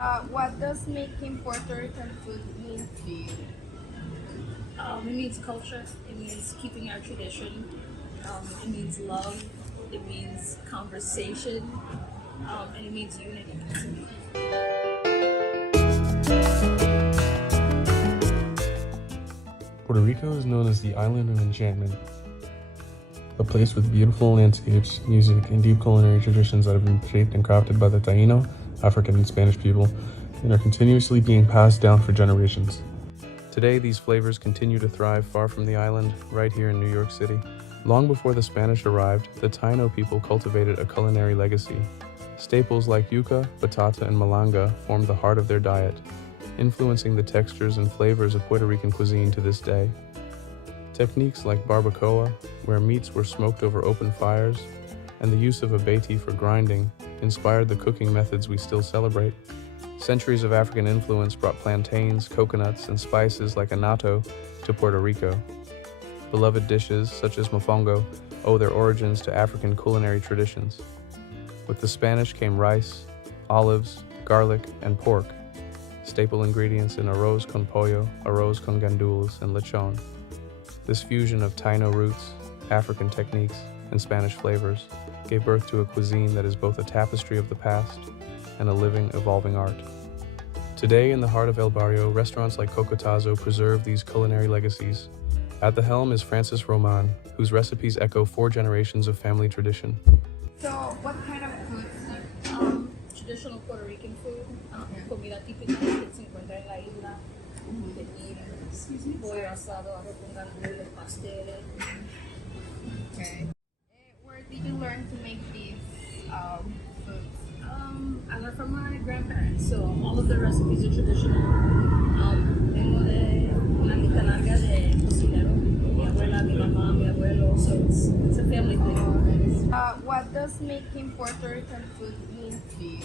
What does making Puerto Rican food mean to you? It means culture. It means keeping our tradition. It means love. It means conversation. And it means unity to me. Puerto Rico is known as the Island of Enchantment, a place with beautiful landscapes, music, and deep culinary traditions that have been shaped and crafted by the Taino, African, and Spanish people, and are continuously being passed down for generations. Today, these flavors continue to thrive far from the island, right here in New York City. Long before the Spanish arrived, the Taino people cultivated a culinary legacy. Staples like yuca, batata, and malanga formed the heart of their diet, influencing the textures and flavors of Puerto Rican cuisine to this day. Techniques like barbacoa, where meats were smoked over open fires, and the use of abeti for grinding inspired the cooking methods we still celebrate. Centuries of African influence brought plantains, coconuts, and spices like annatto to Puerto Rico. Beloved dishes, such as mofongo, owe their origins to African culinary traditions. With the Spanish came rice, olives, garlic, and pork, staple ingredients in arroz con pollo, arroz con gandules, and lechon. This fusion of Taino roots, African techniques, and Spanish flavors gave birth to a cuisine that is both a tapestry of the past and a living, evolving art. Today, in the heart of El Barrio, restaurants like Cocotazo preserve these culinary legacies. At the helm is Francis Roman, whose recipes echo 4 generations of family tradition. So, what kind of food? Traditional Puerto Rican food. Comida típica que se encuentra en la isla. Pernil, pollo asado, arroz con gandules, pasteles. Okay. Where did you learn to make these foods? I learned from my grandparents, so all of the recipes are traditional. Vengo de una lista larga de cocineros. Mi abuela, mi mamá, mi abuelo, so it's a family thing. What does making Puerto Rican food mean to you?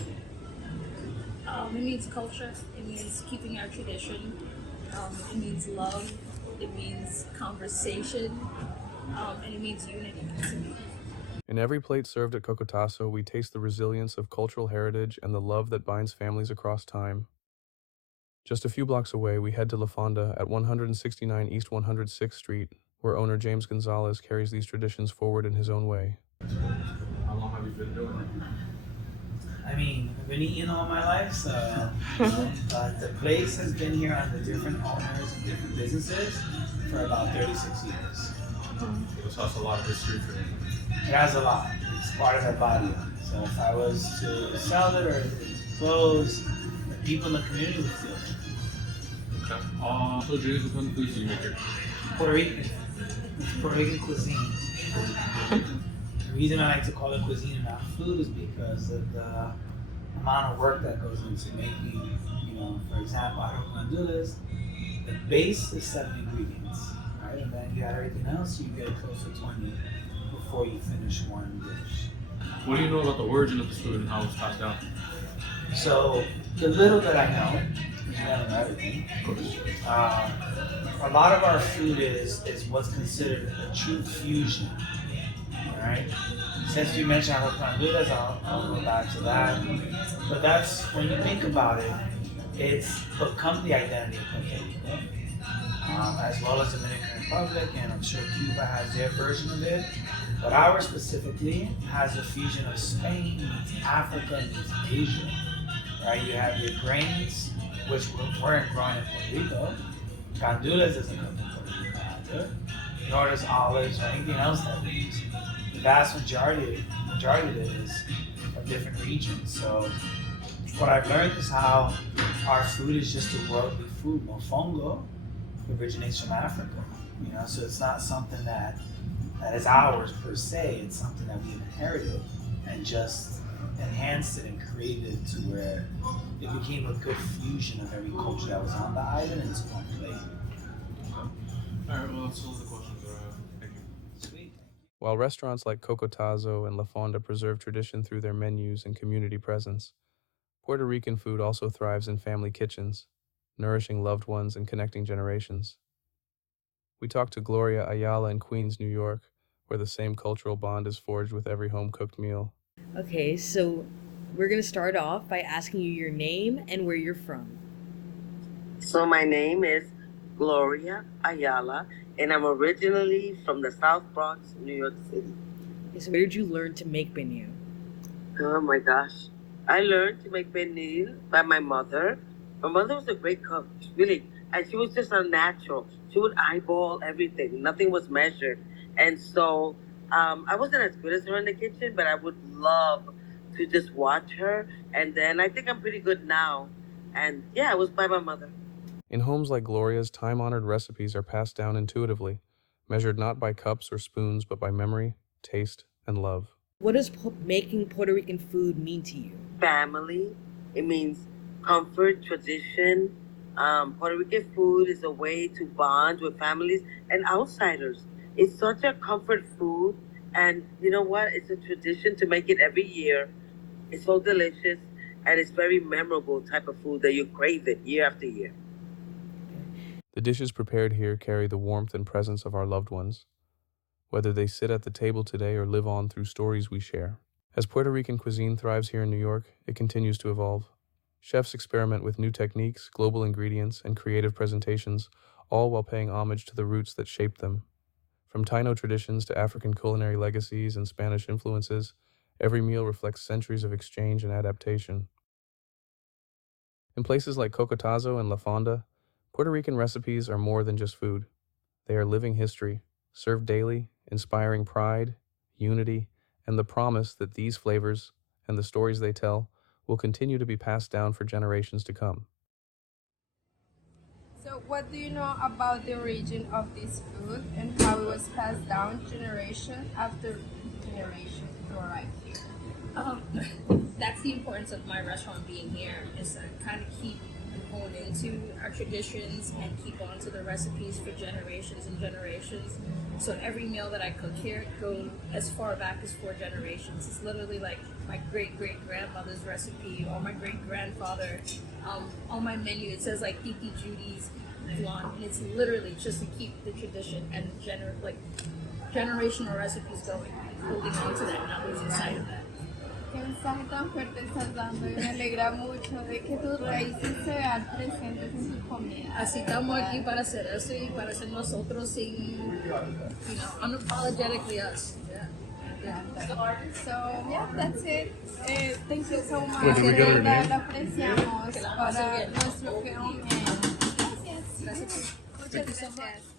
It means culture. It means keeping our tradition. It means love. It means conversation. And it means unity to me. In every plate served at Cocotazo, we taste the resilience of cultural heritage and the love that binds families across time. Just a few blocks away, we head to La Fonda at 169 East 106th Street, where owner James Gonzalez carries these traditions forward in his own way. How long have you been doing it? I mean, I've been eating all my life, so you know, but the place has been here under different owners and different businesses for about 36 years. So that's a lot of history for you. It has a lot. It's part of our body. So if I was to sell it or close, the people in the community would feel it. Okay. So James, what kind of foods do you make here? Puerto Rican. It's Puerto Rican cuisine. The reason I like to call it cuisine and not food is because of the amount of work that goes into making, you know, for example, I don't want to do this. The base is 7 ingredients, right? And then you add everything else, you get close to 20 before you finish one dish. What do you know about the origin of this food and how it's passed down? So the little that I know, because you never know everything. Of course. A lot of our food is what's considered a true fusion. All right. Since you mentioned arroz con gandules, I'll go back to that. But that's when you think about it, it's become the identity of Puerto Rico, as well as Dominican Republic, and I'm sure Cuba has their version of it. But ours specifically has a fusion of Spain meets Africa meets Asia. Right? You have your grains, which weren't growing in Puerto Rico. Gandules doesn't come from Puerto Rico either, nor does olives or anything else that we use. The vast majority of it is from different regions. So what I've learned is how our food is just a worldly food. Mofongo originates from Africa, you know, so it's not something that is ours per se. It's something that we've inherited and just enhanced it and created it to where it became a good fusion of every culture that was on the island into one plate. All right, well, that's all the questions that I have. Thank you. Sweet. While restaurants like Cocotazo and La Fonda preserve tradition through their menus and community presence, Puerto Rican food also thrives in family kitchens, nourishing loved ones and connecting generations. We talked to Gloria Ayala in Queens, New York, where the same cultural bond is forged with every home cooked meal. Okay, so We're going to start off by asking you your name and where you're from. So my name is Gloria Ayala, and I'm originally from the South Bronx, New York City. So where did you learn to make pernil? Oh my gosh. I learned to make pernil by my mother. My mother was a great cook, really. And she was just unnatural. She would eyeball everything. Nothing was measured. And so I wasn't as good as her in the kitchen, but I would love to just watch her. And then I think I'm pretty good now. And yeah, it was by my mother. In homes like Gloria's, time-honored recipes are passed down intuitively, measured not by cups or spoons, but by memory, taste, and love. What does making Puerto Rican food mean to you? Family. It means comfort, tradition. Puerto Rican food is a way to bond with families and outsiders. It's such a comfort food, and you know what? It's a tradition to make it every year. It's so delicious, and it's very memorable type of food that you crave it year after year. The dishes prepared here carry the warmth and presence of our loved ones, whether they sit at the table today or live on through stories we share. As Puerto Rican cuisine thrives here in New York, it continues to evolve. Chefs experiment with new techniques, global ingredients, and creative presentations, all while paying homage to the roots that shaped them. From Taino traditions to African culinary legacies and Spanish influences, every meal reflects centuries of exchange and adaptation. In places like Cocotazo and Fonda, Puerto Rican recipes are more than just food. They are living history, served daily, inspiring pride, unity, and the promise that these flavors and the stories they tell will continue to be passed down for generations to come. So, what do you know about the origin of this food and how it was passed down generation after generation to arrive here? That's the importance of my restaurant being here, is to kind of keep honed into our traditions and keep on to the recipes for generations and generations. So every meal that I cook here goes as far back as 4 generations. It's literally like my great-great-grandmother's recipe or my great-grandfather. On my menu it says like Titi Judy's blonde, and it's literally just to keep the tradition and generational recipes going, holding on to that knowledge inside of that. Qué mensaje tan fuerte estás dando, y me alegra mucho de que tus raíces se vean presentes en tu comida. Así estamos aquí para hacer eso y para ser nosotros sin, unapologetically us. Yeah. So, yeah, that's it. Thank you so much. Wait, did we get her name? Lo apreciamos para nuestro film. Gracias. Gracias. Muchas gracias.